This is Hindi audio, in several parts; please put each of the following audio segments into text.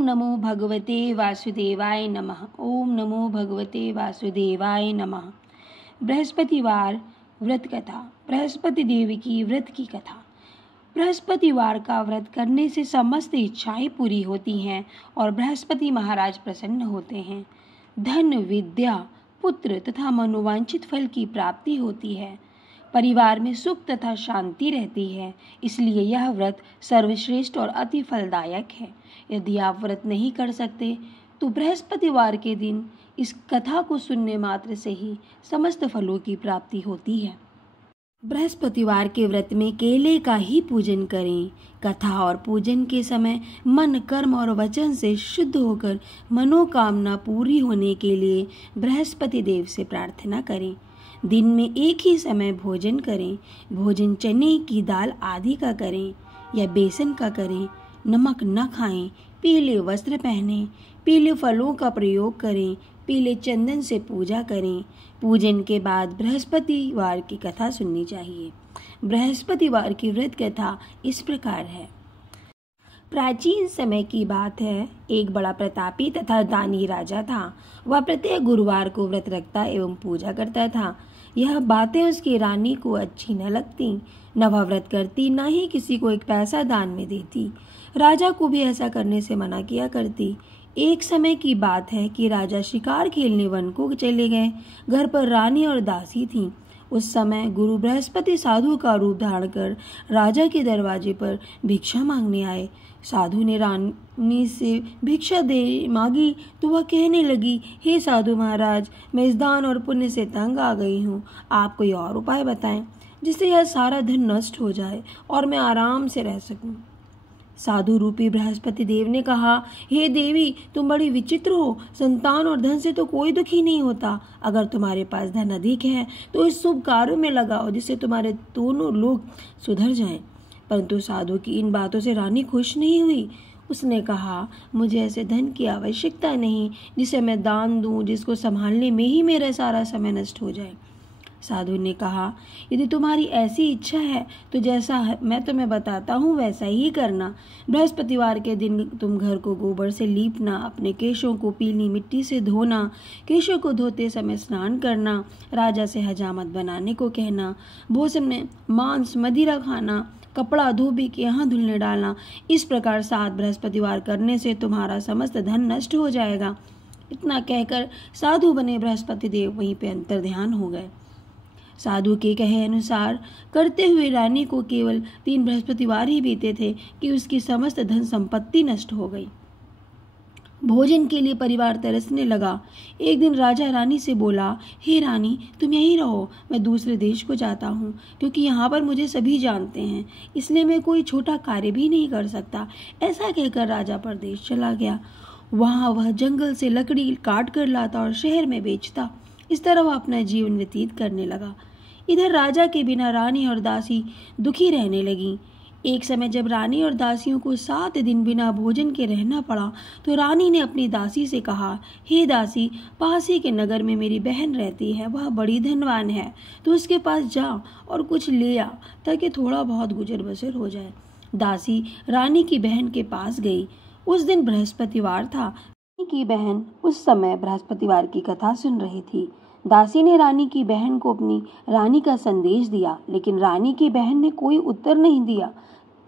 ओम नमो भगवते वासुदेवाय नमः। ओम नमो भगवते वासुदेवाय नमः। बृहस्पतिवार व्रत कथा। बृहस्पति देव की व्रत की कथा। बृहस्पतिवार का व्रत करने से समस्त इच्छाएं पूरी होती हैं और बृहस्पति महाराज प्रसन्न होते हैं। धन, विद्या, पुत्र तथा मनोवांछित फल की प्राप्ति होती है। परिवार में सुख तथा शांति रहती है। इसलिए यह व्रत सर्वश्रेष्ठ और अति फलदायक है। यदि आप व्रत नहीं कर सकते तो बृहस्पतिवार के दिन इस कथा को सुनने मात्र से ही समस्त फलों की प्राप्ति होती है। बृहस्पतिवार के व्रत में केले का ही पूजन करें। कथा और पूजन के समय मन, कर्म और वचन से शुद्ध होकर मनोकामना पूरी होने के लिए बृहस्पति देव से प्रार्थना करें। दिन में एक ही समय भोजन करें। भोजन चने की दाल आदि का करें या बेसन का करें। नमक न खाएं। पीले वस्त्र पहनें। पीले फलों का प्रयोग करें। पीले चंदन से पूजा करें। पूजन के बाद बृहस्पतिवार की कथा सुननी चाहिए। बृहस्पतिवार की व्रत कथा इस प्रकार है। प्राचीन समय की बात है। एक बड़ा प्रतापी तथा दानी राजा था। वह प्रत्येक गुरुवार को व्रत रखता एवं पूजा करता था। यह बातें उसकी रानी को अच्छी न लगती। न वह व्रत करती, न ही किसी को एक पैसा दान में देती। राजा को भी ऐसा करने से मना किया करती। एक समय की बात है कि राजा शिकार खेलने वन को चले गए। घर पर रानी और दासी थीं। उस समय गुरु बृहस्पति साधु का रूप धारण कर राजा के दरवाजे पर भिक्षा मांगने आए। साधु ने रानी से भिक्षा दे मांगी तो वह कहने लगी, हे साधु महाराज, मैं इस दान और पुण्य से तंग आ गई हूँ। आप कोई और उपाय बताएं जिससे यह सारा धन नष्ट हो जाए और मैं आराम से रह सकूं। साधु रूपी बृहस्पति देव ने कहा, हे देवी, तुम बड़ी विचित्र हो। संतान और धन से तो कोई दुखी नहीं होता। अगर तुम्हारे पास धन अधिक है तो इस शुभ कार्य में लगाओ जिससे तुम्हारे दोनों लोग सुधर जाएं। परंतु साधु की इन बातों से रानी खुश नहीं हुई। उसने कहा, मुझे ऐसे धन की आवश्यकता नहीं जिसे मैं दान दूं, जिसको संभालने में ही मेरा सारा समय नष्ट हो जाए। साधु ने कहा, यदि तुम्हारी ऐसी इच्छा है तो जैसा मैं तुम्हें बताता हूँ वैसा ही करना। बृहस्पतिवार के दिन तुम घर को गोबर से लीपना, अपने केशों को पीली मिट्टी से धोना, केशों को धोते समय स्नान करना, राजा से हजामत बनाने को कहना, भोजन में मांस मदिरा खाना, कपड़ा धोबी के यहाँ धुलने डालना। इस प्रकार 7 बृहस्पतिवार करने से तुम्हारा समस्त धन नष्ट हो जाएगा। इतना कहकर साधु बने बृहस्पति देव वहीं पे अंतर ध्यान हो गए। साधु के कहे अनुसार करते हुए रानी को केवल 3 बृहस्पतिवार ही बीते थे कि उसकी समस्त धन संपत्ति नष्ट हो गई। भोजन के लिए परिवार तरसने लगा। एक दिन राजा रानी से बोला, हे रानी, तुम यहीं रहो, मैं दूसरे देश को जाता हूँ, क्योंकि यहाँ पर मुझे सभी जानते हैं, इसलिए मैं कोई छोटा कार्य भी नहीं कर सकता। ऐसा कहकर राजा परदेश चला गया। वहाँ वह जंगल से लकड़ी काट कर लाता और शहर में बेचता। इस तरह वह अपना जीवन व्यतीत करने लगा। इधर राजा के बिना रानी और दासी दुखी रहने लगी। एक समय जब रानी और दासियों को 7 दिन बिना भोजन के रहना पड़ा तो रानी ने अपनी दासी से कहा, हे दासी, पास ही के नगर में मेरी बहन रहती है, वह बड़ी धनवान है, तो उसके पास जा और कुछ ले आ ताकि थोड़ा बहुत गुजर बसर हो जाए। दासी रानी की बहन के पास गई। उस दिन बृहस्पतिवार था। रानी की बहन उस समय बृहस्पतिवार की कथा सुन रही थी। दासी ने रानी की बहन को अपनी रानी का संदेश दिया, लेकिन रानी की बहन ने कोई उत्तर नहीं दिया।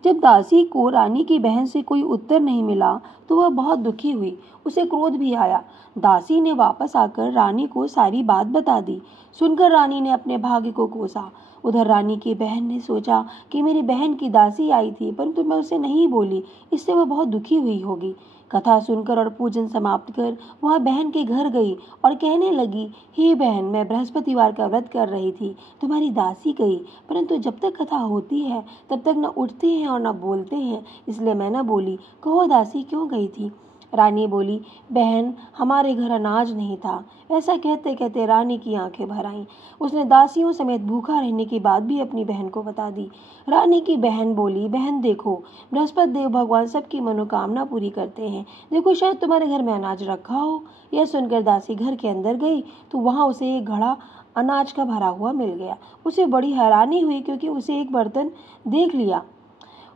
जब दासी को रानी की बहन से कोई उत्तर नहीं मिला तो वह बहुत दुखी हुई। उसे क्रोध भी आया। दासी ने वापस आकर रानी को सारी बात बता दी। सुनकर रानी ने अपने भाग्य को कोसा। उधर रानी की बहन ने सोचा कि मेरी बहन की दासी आई थी, परंतु मैं उसे नहीं बोली, इससे वह बहुत दुखी हुई होगी। कथा सुनकर और पूजन समाप्त कर वह बहन के घर गई और कहने लगी, हे बहन, मैं बृहस्पतिवार का व्रत कर रही थी, तुम्हारी दासी गई, परंतु जब तक कथा होती है तब तक न उठते हैं और न बोलते हैं, इसलिए मैं न बोली। कहो दासी क्यों गई थी? रानी बोली, बहन, हमारे घर अनाज नहीं था। ऐसा कहते कहते रानी की आंखें भर आईं। उसने दासियों समेत भूखा रहने की बात भी अपनी बहन को बता दी। रानी की बहन बोली, बहन देखो, बृहस्पति देव भगवान सबकी मनोकामना पूरी करते हैं। देखो, शायद तुम्हारे घर में अनाज रखा हो। यह सुनकर दासी घर के अंदर गई तो वहाँ उसे एक घड़ा अनाज का भरा हुआ मिल गया। उसे बड़ी हैरानी हुई क्योंकि उसे एक बर्तन देख लिया।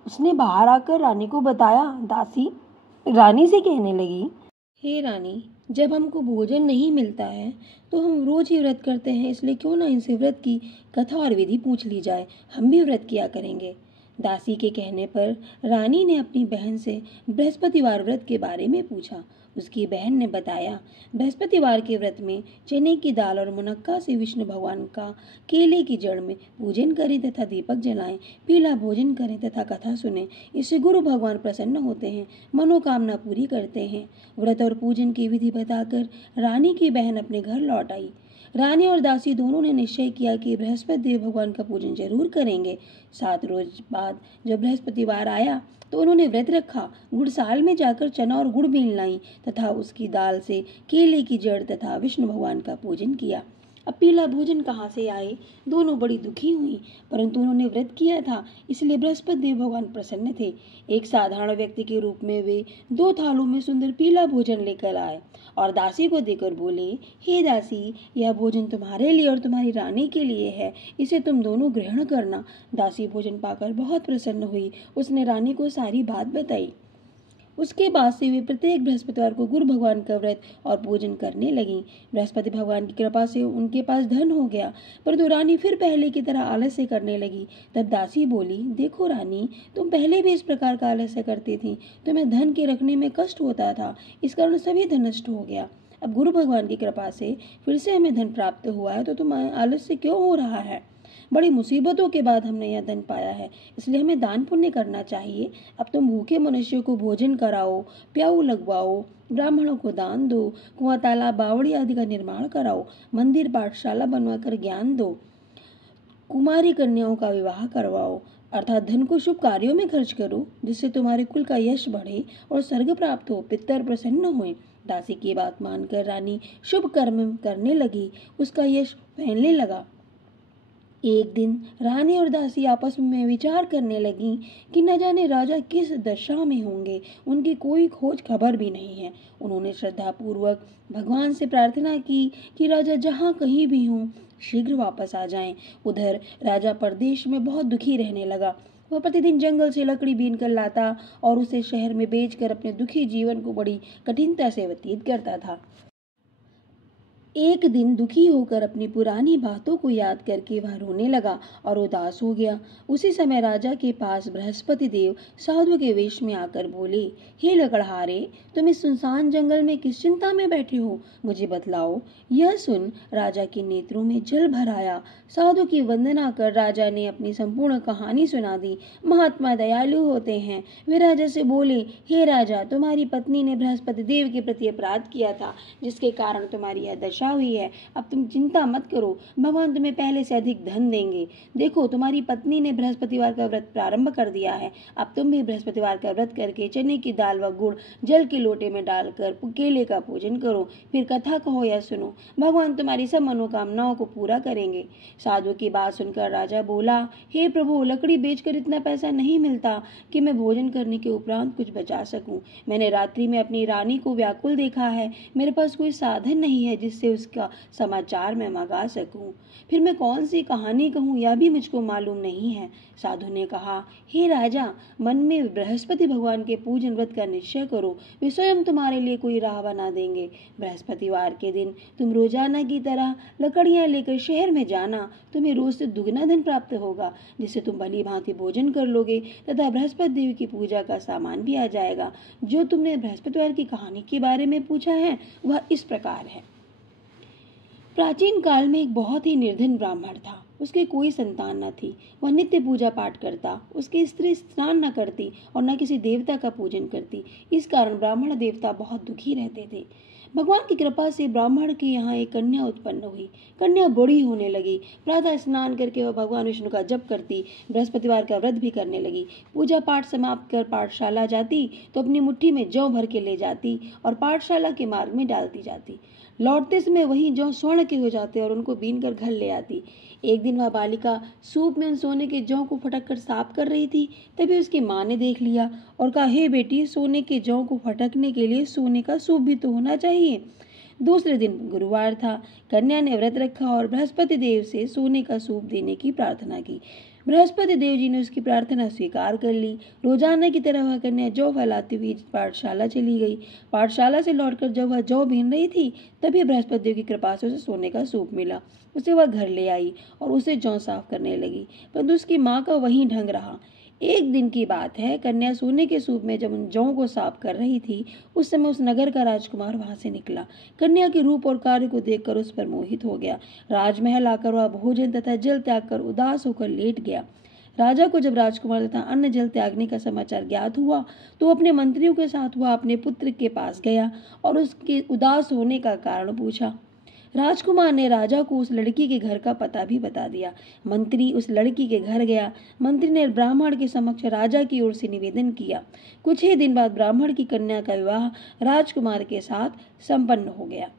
उसने बाहर आकर रानी को बताया, दासी, रानी से कहने लगी, हे रानी, जब हमको भोजन नहीं मिलता है तो हम रोज ही व्रत करते हैं, इसलिए क्यों ना इनसे व्रत की कथा और विधि पूछ ली जाए, हम भी व्रत किया करेंगे। दासी के कहने पर रानी ने अपनी बहन से बृहस्पतिवार व्रत के बारे में पूछा। उसकी बहन ने बताया, बृहस्पतिवार के व्रत में चने की दाल और मुनक्का से विष्णु भगवान का केले की जड़ में पूजन करें तथा दीपक जलाएं, पीला भोजन करें तथा कथा सुने। इससे गुरु भगवान प्रसन्न होते हैं, मनोकामना पूरी करते हैं। व्रत और पूजन की विधि बताकर रानी की बहन अपने घर लौट आई। रानी और दासी दोनों ने निश्चय किया कि बृहस्पति देव भगवान का पूजन जरूर करेंगे। 7 रोज बाद जब बृहस्पतिवार आया तो उन्होंने व्रत रखा। गुड़साल में जाकर चना और गुड़ बीन लाई तथा उसकी दाल से केले की जड़ तथा विष्णु भगवान का पूजन किया। अब पीला भोजन कहाँ से आए? दोनों बड़ी दुखी हुई, परंतु उन्होंने व्रत किया था, इसलिए बृहस्पति देव भगवान प्रसन्न थे। एक साधारण व्यक्ति के रूप में वे 2 थालों में सुंदर पीला भोजन लेकर आए और दासी को देकर बोले, हे दासी, यह भोजन तुम्हारे लिए और तुम्हारी रानी के लिए है, इसे तुम दोनों ग्रहण करना। दासी भोजन पाकर बहुत प्रसन्न हुई। उसने रानी को सारी बात बताई। उसके बाद से वे प्रत्येक बृहस्पतिवार को गुरु भगवान का व्रत और पूजन करने लगी। बृहस्पति भगवान की कृपा से उनके पास धन हो गया, परंतु रानी फिर पहले की तरह आलस्य करने लगी। तब दासी बोली, देखो रानी, तुम पहले भी इस प्रकार का आलस्य करती थी, तुम्हें धन के रखने में कष्ट होता था, इस कारण सभी धन नष्ट हो गया। अब गुरु भगवान की कृपा से फिर से हमें धन प्राप्त हुआ है, तो तुम आलस्य क्यों हो रहा है? बड़ी मुसीबतों के बाद हमने यह धन पाया है, इसलिए हमें दान पुण्य करना चाहिए। अब तुम भूखे मनुष्यों को भोजन कराओ, प्याऊ लगवाओ, ब्राह्मणों को दान दो, कुआं तालाब बावड़ी आदि का निर्माण कराओ, मंदिर पाठशाला बनवाकर ज्ञान दो, कुमारी कन्याओं का विवाह करवाओ, अर्थात धन को शुभ कार्यों में खर्च करो, जिससे तुम्हारे कुल का यश बढ़े और स्वर्ग प्राप्त हो, पितर प्रसन्न होए। दासी की बात मानकर रानी शुभ कर्म करने लगी, उसका यश फैलने लगा। एक दिन रानी और दासी आपस में विचार करने लगी कि न जाने राजा किस दशा में होंगे, उनकी कोई खोज खबर भी नहीं है। उन्होंने श्रद्धा पूर्वक भगवान से प्रार्थना की कि राजा जहाँ कहीं भी हों शीघ्र वापस आ जाएं। उधर राजा परदेश में बहुत दुखी रहने लगा। वह प्रतिदिन जंगल से लकड़ी बीन कर लाता और उसे शहर में बेचकर अपने दुखी जीवन को बड़ी कठिनता से व्यतीत करता था। एक दिन दुखी होकर अपनी पुरानी बातों को याद करके वह रोने लगा और उदास हो गया। उसी समय राजा के पास बृहस्पति देव साधु के वेश में आकर बोले, हे लकड़हारे, तुम इस सुनसान जंगल में किस चिंता में बैठे हो, मुझे बतलाओ। यह सुन राजा के नेत्रों में जल भर आया। साधु की वंदना कर राजा ने अपनी संपूर्ण कहानी सुना दी। महात्मा दयालु होते हैं। वे राजा से बोले, हे राजा, तुम्हारी पत्नी ने बृहस्पति देव के प्रति अपराध किया था, जिसके कारण तुम्हारी यह दशा हुई है। अब तुम चिंता मत करो, भगवान तुम्हें पहले से अधिक धन देंगे। देखो, तुम्हारी पत्नी ने बृहस्पतिवार का व्रत प्रारंभ कर दिया है। अब तुम भी बृहस्पतिवार का व्रत करके चने की दाल व गुड़ जल के लोटे में डालकर केले का पूजन करो, फिर कथा कहो या सुनो, भगवान तुम्हारी सब मनोकामनाओं को पूरा करेंगे। साधु की बात सुनकर राजा बोला, हे प्रभु, लकड़ी बेचकर इतना पैसा नहीं मिलता कि मैं भोजन करने के उपरांत कुछ बचा सकूं। मैंने रात्रि में अपनी रानी को व्याकुल देखा है। मेरे पास कोई साधन नहीं है जिससे उसका समाचार मैं मंगा सकूं। फिर मैं कौन सी कहानी कहूं, यह भी मुझको मालूम नहीं है। साधु ने कहा, हे राजा, मन में बृहस्पति भगवान के पूजन व्रत का निश्चय करो, वे स्वयं तुम्हारे लिए कोई राह बना देंगे। बृहस्पतिवार के दिन तुम रोजाना की तरह लकड़ियां लेकर शहर में जाना, तुम्हें रोज से दुगना धन प्राप्त होगा, जिससे तुम भली भांति भोजन कर लोगे तथा बृहस्पति देव की पूजा का सामान भी आ जाएगा। जो तुमने बृहस्पतिवार की कहानी के बारे में पूछा है वह इस प्रकार है। प्राचीन काल में एक बहुत ही निर्धन ब्राह्मण था। उसके कोई संतान न थी। वह नित्य पूजा पाठ करता। उसकी स्त्री स्नान न करती और न किसी देवता का पूजन करती। इस कारण ब्राह्मण देवता बहुत दुखी रहते थे। भगवान की कृपा से ब्राह्मण के यहाँ एक कन्या उत्पन्न हुई। कन्या बड़ी होने लगी। प्रातः स्नान करके वह भगवान विष्णु का जप करती, बृहस्पतिवार का व्रत भी करने लगी। पूजा पाठ समाप्त कर पाठशाला जाती तो अपनी मुट्ठी में जौ भर के ले जाती और पाठशाला के मार्ग में डालती जाती। लौटते समय वही जौ स्वर्ण के हो जाते और उनको बीन कर घर ले आती। एक दिन वह बालिका सूप में सोने के जौ को फटक कर साफ कर रही थी। तभी उसकी माँ ने देख लिया और कहा, हे बेटी, सोने के जौ को फटकने के लिए सोने का सूप भी तो होना चाहिए। दूसरे दिन गुरुवार था। कन्या ने व्रत रखा और बृहस्पति देव से सोने का सूप देने की प्रार्थना की। बृहस्पति देव जी ने उसकी प्रार्थना स्वीकार कर ली। रोजाना की तरह वह कन्या जौ फैलाती हुई पाठशाला चली गई। पाठशाला से लौटकर जब वह जौ बीन रही थी तभी बृहस्पति देव की कृपा से उसे सोने का सूप मिला। उसे वह घर ले आई और उसे जौ साफ करने लगी, परंतु उसकी माँ का वही ढंग रहा। एक दिन की बात है, कन्या सोने के सूप में जब उन जौ को साफ कर रही थी, उस समय उस नगर का राजकुमार वहां से निकला। कन्या के रूप और कार्य को देखकर उस पर मोहित हो गया। राजमहल आकर वह भोजन तथा जल त्याग कर उदास होकर लेट गया। राजा को जब राजकुमार तथा अन्न जल त्यागने का समाचार ज्ञात हुआ तो अपने मंत्रियों के साथ वह अपने पुत्र के पास गया और उसके उदास होने का कारण पूछा। राजकुमार ने राजा को उस लड़की के घर का पता भी बता दिया। मंत्री उस लड़की के घर गया। मंत्री ने ब्राह्मण के समक्ष राजा की ओर से निवेदन किया। कुछ ही दिन बाद ब्राह्मण की कन्या का विवाह राजकुमार के साथ संपन्न हो गया।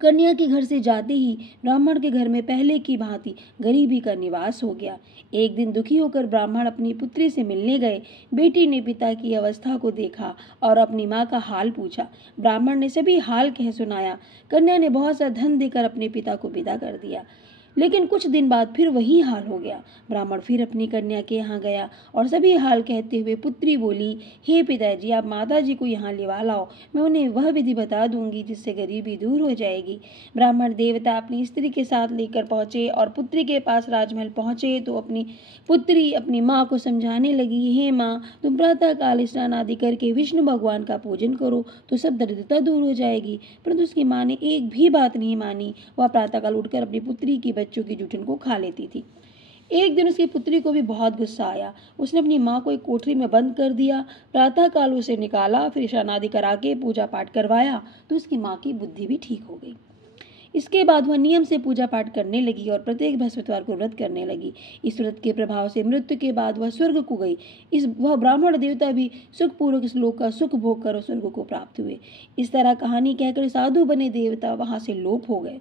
कन्या के घर से जाते ही ब्राह्मण के घर में पहले की भांति गरीबी का निवास हो गया। एक दिन दुखी होकर ब्राह्मण अपनी पुत्री से मिलने गए। बेटी ने पिता की अवस्था को देखा और अपनी माँ का हाल पूछा। ब्राह्मण ने सभी हाल कह सुनाया। कन्या ने बहुत सा धन देकर अपने पिता को विदा कर दिया, लेकिन कुछ दिन बाद फिर वही हाल हो गया। ब्राह्मण फिर अपनी कन्या के यहाँ गया और सभी हाल कहते हुए पुत्री बोली, हे पिताजी, आप माताजी को यहाँ लिवा लाओ, मैं उन्हें वह विधि बता दूंगी जिससे गरीबी दूर हो जाएगी। ब्राह्मण देवता अपनी स्त्री के साथ लेकर पहुंचे और पुत्री के पास राजमहल पहुंचे तो अपनी पुत्री अपनी माँ को समझाने लगी, हे माँ, तुम प्रातः काल स्नान आदि करके विष्णु भगवान का पूजन करो तो सब दरिद्रता दूर हो जाएगी। परंतु उसकी माँ ने एक भी बात नहीं मानी। वह प्रातःकाल उठकर अपनी पुत्री की बच्चों की जूठन को खा लेती थी। एक दिन उसकी पुत्री को भी बहुत गुस्सा आया। उसने अपनी माँ को एक कोठरी में बंद कर दिया। प्रातःकाल उसे निकाला, फिर स्नान आदि करा के पूजा पाठ करवाया तो उसकी माँ की बुद्धि भी ठीक हो गई। इसके बाद वह नियम से पूजा पाठ करने लगी और प्रत्येक बृहस्पतिवार को व्रत करने लगी। इस व्रत के प्रभाव से मृत्यु के बाद वह स्वर्ग को गई। वह ब्राह्मण देवता भी सुखपूर्वक इस लोक का सुख भोग कर स्वर्ग को प्राप्त हुए। इस तरह कहानी कहकर साधु बने देवता वहां से लोप हो गए।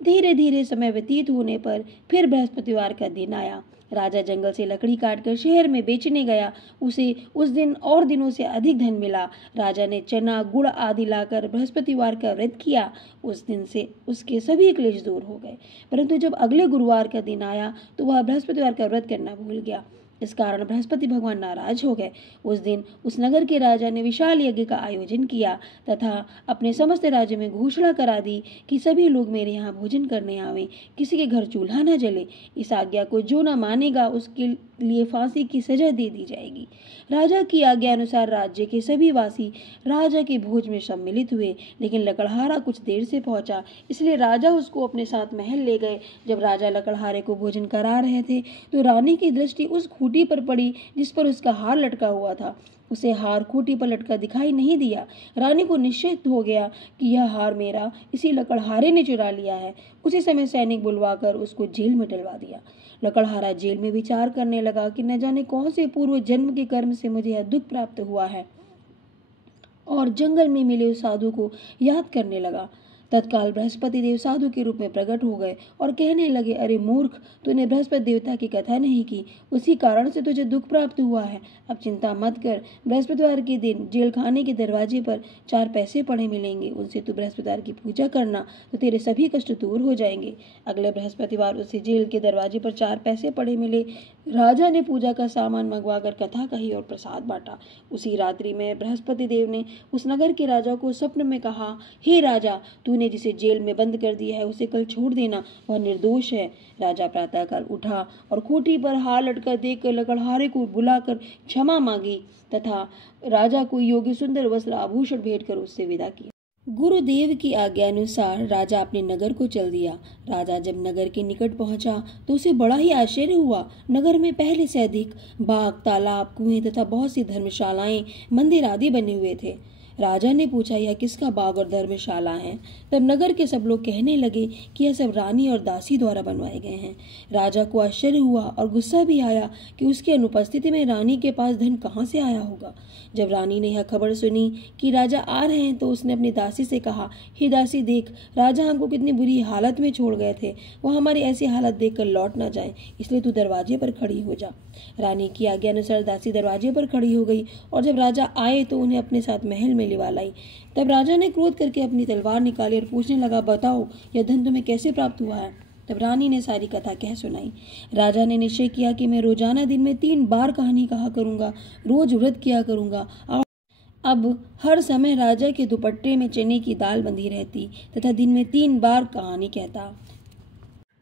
धीरे धीरे समय व्यतीत होने पर फिर बृहस्पतिवार का दिन आया। राजा जंगल से लकड़ी काटकर शहर में बेचने गया। उसे उस दिन और दिनों से अधिक धन मिला। राजा ने चना गुड़ आदि लाकर बृहस्पतिवार का व्रत किया। उस दिन से उसके सभी क्लेश दूर हो गए। परंतु जब अगले गुरुवार का दिन आया तो वह बृहस्पतिवार का व्रत करना भूल गया। इस कारण बृहस्पति भगवान नाराज हो गए। उस दिन उस नगर के राजा ने विशाल यज्ञ का आयोजन किया तथा अपने समस्त राज्य में घोषणा करा दी कि सभी लोग मेरे यहाँ भोजन करने आवें, किसी के घर चूल्हा न जले। इस आज्ञा को जो न मानेगा उसके लिए फांसी की सजा दे दी जाएगी। राजा की आज्ञा अनुसार राज्य के सभी वासी राजा के भोज में सम्मिलित हुए, लेकिन लकड़हारा कुछ देर से पहुंचा, इसलिए राजा उसको अपने साथ महल ले गए। जब राजा लकड़हारे को भोजन करा रहे थे तो रानी की दृष्टि उस खूंटी पर पड़ी जिस पर उसका हार लटका हुआ था। उसे हार खूंटी पर लटका दिखाई नहीं दिया। रानी को निश्चय हो गया कि यह हार मेरा इसी लकड़हारे ने चुरा लिया है। उसी समय सैनिक बुलवाकर उसको जेल में डलवा दिया। लकड़हारा जेल में विचार करने लगा कि न जाने कौन से पूर्व जन्म के कर्म से मुझे यह दुख प्राप्त हुआ है, और जंगल में मिले उस साधु को याद करने लगा। तत्काल बृहस्पति देव साधु के रूप में प्रकट हो गए और कहने लगे, अरे मूर्ख, तूने बृहस्पति देवता की कथा नहीं की, उसी कारण से तुझे दुख प्राप्त हुआ है। अब चिंता मत कर, बृहस्पतिवार के दिन जेल खाने के दरवाजे पर 4 पैसे पड़े मिलेंगे, उनसे तू बृहस्पतिवार की पूजा करना तो तेरे सभी कष्ट दूर हो जाएंगे। अगले बृहस्पतिवार उसे जेल के दरवाजे पर 4 पैसे पड़े मिले। राजा ने पूजा का सामान मंगवाकर कथा कही और प्रसाद बांटा। उसी रात्रि में बृहस्पति देव ने उस नगर के राजा को स्वप्न में कहा, हे राजा, तूने जिसे जेल में बंद कर दिया है उसे कल छोड़ देना, वह निर्दोष है। राजा प्रातःकाल उठा और खूंटी पर हार लटका देखकर लकड़हारे को बुलाकर क्षमा मांगी तथा राजा को योग्य सुंदर वस्त्र आभूषण भेंट कर उससे विदा किया। गुरुदेव की आज्ञा अनुसार राजा अपने नगर को चल दिया। राजा जब नगर के निकट पहुंचा तो उसे बड़ा ही आश्चर्य हुआ। नगर में पहले से अधिक बाग, तालाब, कुएं तथा बहुत सी धर्मशालाएं, मंदिर आदि बने हुए थे। राजा ने पूछा, यह किसका बाग और धर्मशाला है? तब नगर के सब लोग कहने लगे कि यह सब रानी और दासी द्वारा बनवाए गए हैं। राजा को आश्चर्य हुआ और गुस्सा भी आया कि उसकी अनुपस्थिति में रानी के पास धन कहाँ से आया होगा। जब रानी ने यह खबर सुनी कि राजा आ रहे हैं तो उसने अपनी दासी से कहा, हे दासी, देख, राजा हमको कितनी बुरी हालत में छोड़ गए थे, वह हमारी ऐसी हालत देखकर लौट न जाए, इसलिए तू दरवाजे पर खड़ी हो जा। रानी की आज्ञा अनुसार दासी दरवाजे पर खड़ी हो गई और जब राजा आए तो उन्हें अपने साथ महल में लिवा लाई। तब राजा ने क्रोध करके अपनी तलवार निकाली और पूछने लगा, बताओ, यह धन तुम्हें कैसे प्राप्त हुआ है? तब रानी ने सारी कथा कह सुनाई। राजा ने निश्चय किया कि मैं रोजाना दिन में 3 बार कहानी कहा करूंगा, रोज व्रत किया करूंगा। अब हर समय राजा के दुपट्टे में चने की दाल बंधी रहती तथा दिन में 3 बार कहानी कहता।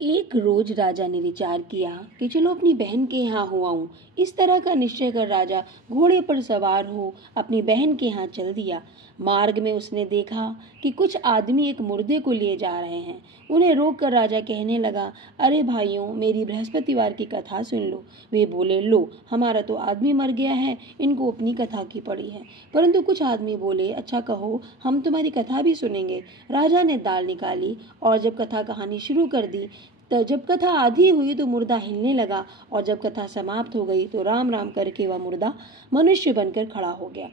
एक रोज राजा ने विचार किया कि चलो अपनी बहन के यहाँ हो आऊं। इस तरह का निश्चय कर राजा घोड़े पर सवार हो अपनी बहन के यहाँ चल दिया। मार्ग में उसने देखा कि कुछ आदमी एक मुर्दे को लिए जा रहे हैं। उन्हें रोककर राजा कहने लगा, अरे भाइयों, मेरी बृहस्पतिवार की कथा सुन लो। वे बोले, लो, हमारा तो आदमी मर गया है, इनको अपनी कथा की पड़ी है। परंतु कुछ आदमी बोले, अच्छा कहो, हम तुम्हारी कथा भी सुनेंगे। राजा ने दाल निकाली और जब कथा कहानी शुरू कर दी, तो जब कथा आधी हुई तो मुर्दा हिलने लगा और जब कथा समाप्त हो गई तो राम राम करके वह मुर्दा मनुष्य बनकर खड़ा हो गया।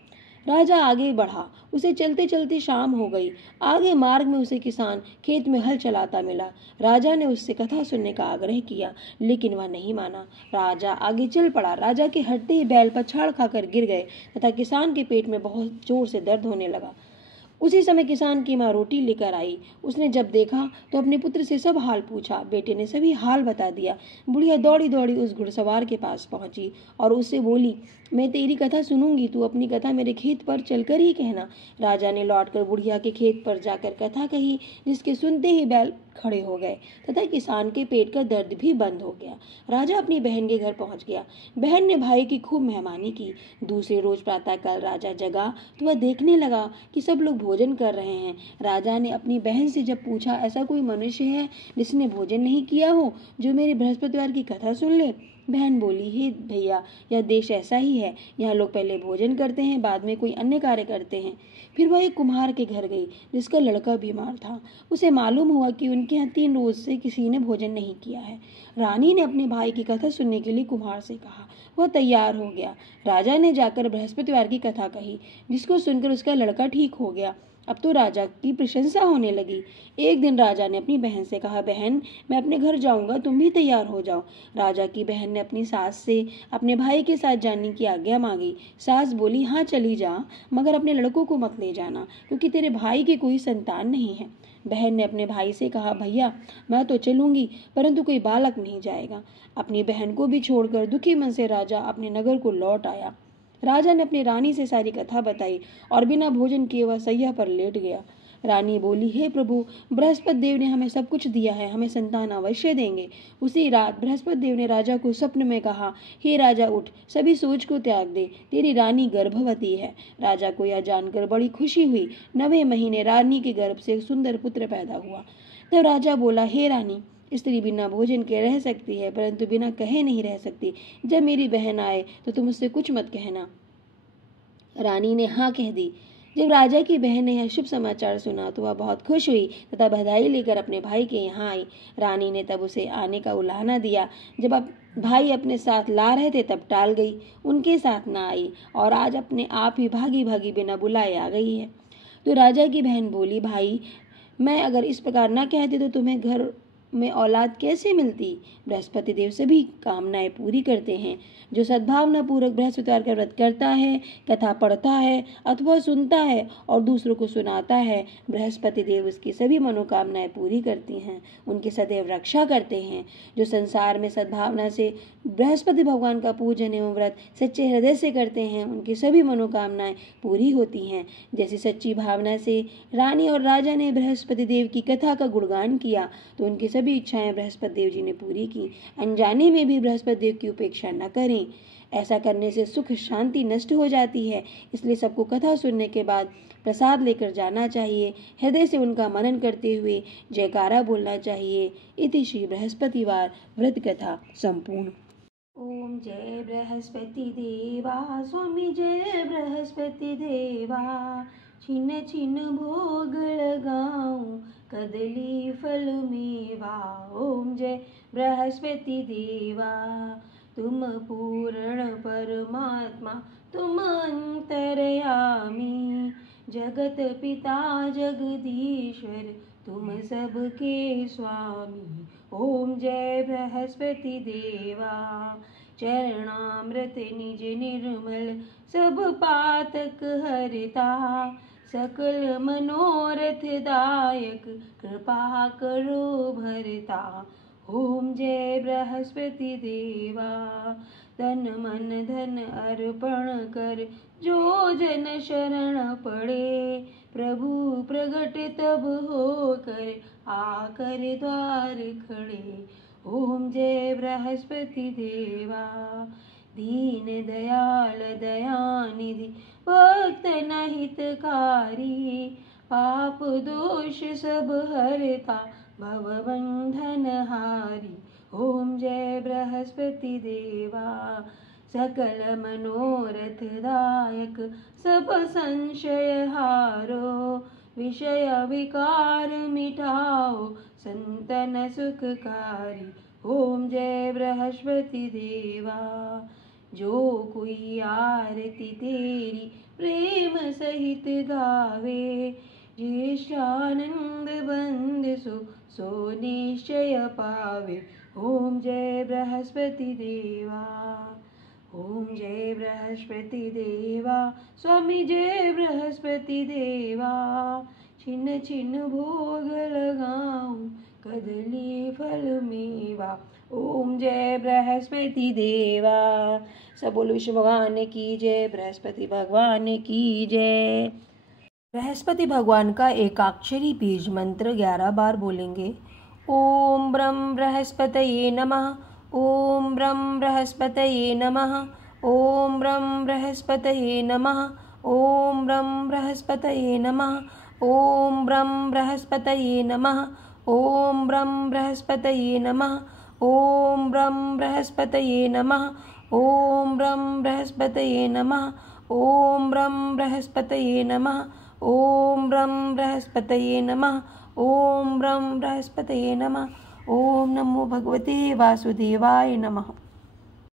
राजा आगे बढ़ा। उसे चलते चलते शाम हो गई। आगे मार्ग में उसे किसान खेत में हल चलाता मिला। राजा ने उससे कथा सुनने का आग्रह किया, लेकिन वह नहीं माना। राजा आगे चल पड़ा। राजा के हटते ही बैल पछाड़ खाकर गिर गए तथा किसान के पेट में बहुत जोर से दर्द होने लगा। उसी समय किसान की माँ रोटी लेकर आई। उसने जब देखा तो अपने पुत्र से सब हाल पूछा। बेटे ने सभी हाल बता दिया। बुढ़िया दौड़ी दौड़ी उस घुड़सवार के पास पहुंची और उससे बोली, मैं तेरी कथा सुनूंगी, तू अपनी कथा मेरे खेत पर चलकर ही कहना। राजा ने लौटकर बुढ़िया के खेत पर जाकर कथा कही, जिसके सुनते ही बैल खड़े हो गए तथा किसान के पेट का दर्द भी बंद हो गया। राजा अपनी बहन के घर पहुंच गया। बहन ने भाई की खूब मेहमानी की। दूसरे रोज प्रातःकाल राजा जगा तो वह देखने लगा कि सब लोग भोजन कर रहे हैं। राजा ने अपनी बहन से जब पूछा, ऐसा कोई मनुष्य है जिसने भोजन नहीं किया हो, जो मेरे बृहस्पतिवार की कथा सुन ले? बहन बोली, हे भैया, यह देश ऐसा ही है। यहाँ लोग पहले भोजन करते हैं, बाद में कोई अन्य कार्य करते हैं। फिर वह एक कुम्हार के घर गई जिसका लड़का बीमार था। उसे मालूम हुआ कि उनके यहाँ 3 रोज से किसी ने भोजन नहीं किया है। रानी ने अपने भाई की कथा सुनने के लिए कुम्हार से कहा। वह तैयार हो गया। राजा ने जाकर बृहस्पतिवार की कथा कही, जिसको सुनकर उसका लड़का ठीक हो गया। अब तो राजा की प्रशंसा होने लगी। एक दिन राजा ने अपनी बहन से कहा, बहन, मैं अपने घर जाऊंगा, तुम भी तैयार हो जाओ। राजा की बहन ने अपनी सास से अपने भाई के साथ जाने की आज्ञा मांगी। सास बोली, हाँ चली जा, मगर अपने लड़कों को मत ले जाना, क्योंकि तेरे भाई की कोई संतान नहीं है। बहन ने अपने भाई से कहा, भैया, मैं तो चलूंगी, परंतु कोई बालक नहीं जाएगा। अपनी बहन को भी छोड़कर दुखी मन से राजा अपने नगर को लौट आया। राजा ने अपनी रानी से सारी कथा बताई और बिना भोजन किए वह सैया पर लेट गया। रानी बोली, हे प्रभु, बृहस्पति देव ने हमें सब कुछ दिया है, हमें संतान अवश्य देंगे। उसी रात बृहस्पति देव ने राजा को स्वप्न में कहा, हे राजा, उठ, सभी सोच को त्याग दे, तेरी रानी गर्भवती है। राजा को यह जानकर बड़ी खुशी हुई। 9वें महीने रानी के गर्भ से एक सुंदर पुत्र पैदा हुआ। तब राजा बोला, हे रानी, स्त्री बिना भोजन के रह सकती है, परंतु बिना कहे नहीं रह सकती। जब मेरी बहन आए तो तुम उससे कुछ मत कहना। रानी ने हाँ कह दी। जब राजा की बहन ने यह शुभ समाचार सुना तो वह बहुत खुश हुई तथा बधाई लेकर अपने भाई के यहाँ आई। रानी ने तब उसे आने का उलाहना दिया। जब अब भाई अपने साथ ला रहे थे तब टाल गई, उनके साथ ना आई और आज अपने आप ही भागी भागी बिना बुलाए आ गई है। तो राजा की बहन बोली, भाई, मैं अगर इस प्रकार ना कहती तो तुम्हें घर में औलाद कैसे मिलती? बृहस्पति देव सभी कामनाएं पूरी करते हैं। जो सद्भावना पूर्वक बृहस्पतिवार का व्रत करता है, कथा पढ़ता है अथवा सुनता है और दूसरों को सुनाता है, बृहस्पति देव उसकी सभी मनोकामनाएं पूरी करती हैं, उनकी सदैव रक्षा करते हैं। जो संसार में सद्भावना से बृहस्पति भगवान का पूजन एवं व्रत सच्चे हृदय से करते हैं, उनकी सभी मनोकामनाएं पूरी होती हैं। जैसी सच्ची भावना से रानी और राजा ने बृहस्पति देव की कथा का गुणगान किया तो उनकी सभी इच्छाएं बृहस्पति देव जी ने पूरी की। अनजाने में भी बृहस्पति देव की उपेक्षा न करें, ऐसा करने से सुख शांति नष्ट हो जाती है। इसलिए सबको कथा सुनने के बाद प्रसाद लेकर जाना चाहिए। हृदय से उनका मनन करते हुए जयकारा बोलना चाहिए। इति श्री बृहस्पतिवार व्रत कथा संपूर्ण। ओम जय बृहस्पति देवा, स्वामी जय बृहस्पति देवा। छिन छिन भोग लगाऊं, कदली फल मेवा। ओम जय बृहस्पति देवा। तुम पूर्ण परमात्मा, तुम अंतर्यामी, जगत पिता जगदीश्वर, तुम सबके स्वामी। ओम जय बृहस्पति देवा। चरणामृत निज निर्मल, सब पातक हरता, सकल मनोरथ दायक, कृपा करो भरता। ओम जय बृहस्पति देवा। तन मन धन अर्पण कर जो जन शरण पड़े, प्रभु प्रगट तब होकर आकर द्वार खड़े। ओम जय बृहस्पति देवा। दीन दयाल दयानिधि भक्त न हितकारी, पाप दोष सब हरता भव बंधन हारी। ओम जय बृहस्पति देवा। सकल मनोरथ दायक सब संशय हारो, विषय विकार मिटाओ संतन सुखकारी। ओम जय बृहस्पति देवा। जो कोई आरती तेरी प्रेम सहित गावे, ज्येष्ठानंद बंद सो निश्चय पावे। ओम जय बृहस्पति देवा। ओम जय बृहस्पति देवा। स्वामी जय बृहस्पति देवा। छिन छिन भोग लगाऊं कदली फल मेवा। ओम जय बृहस्पति देवा। सब बोलो विष्णु भगवान की जय, बृहस्पति भगवान की जय। बृहस्पति भगवान का एकाक्षरी बीज मंत्र 11 बार बोलेंगे। ओम ब्रह्म बृहस्पतये नमः। ओम ब्रह्म बृहस्पतये नमः। ओम ब्रह्म बृहस्पतये नमः। ओम ब्रह्म बृहस्पतये नमः। ओम ब्रह्म बृहस्पतये नमः। ओम ब्रह्म बृहस्पतये नमः। ओम ब्रह्म बृहस्पतये नमः। ओम ब्रह्म बृहस्पतये नमः। ओम ब्रह्म बृहस्पतये नमः। ओम ब्रह्म बृहस्पतये नमः। ओम ब्रह्म बृहस्पतये नमः। ओम नमो भगवते वासुदेवाय नमः।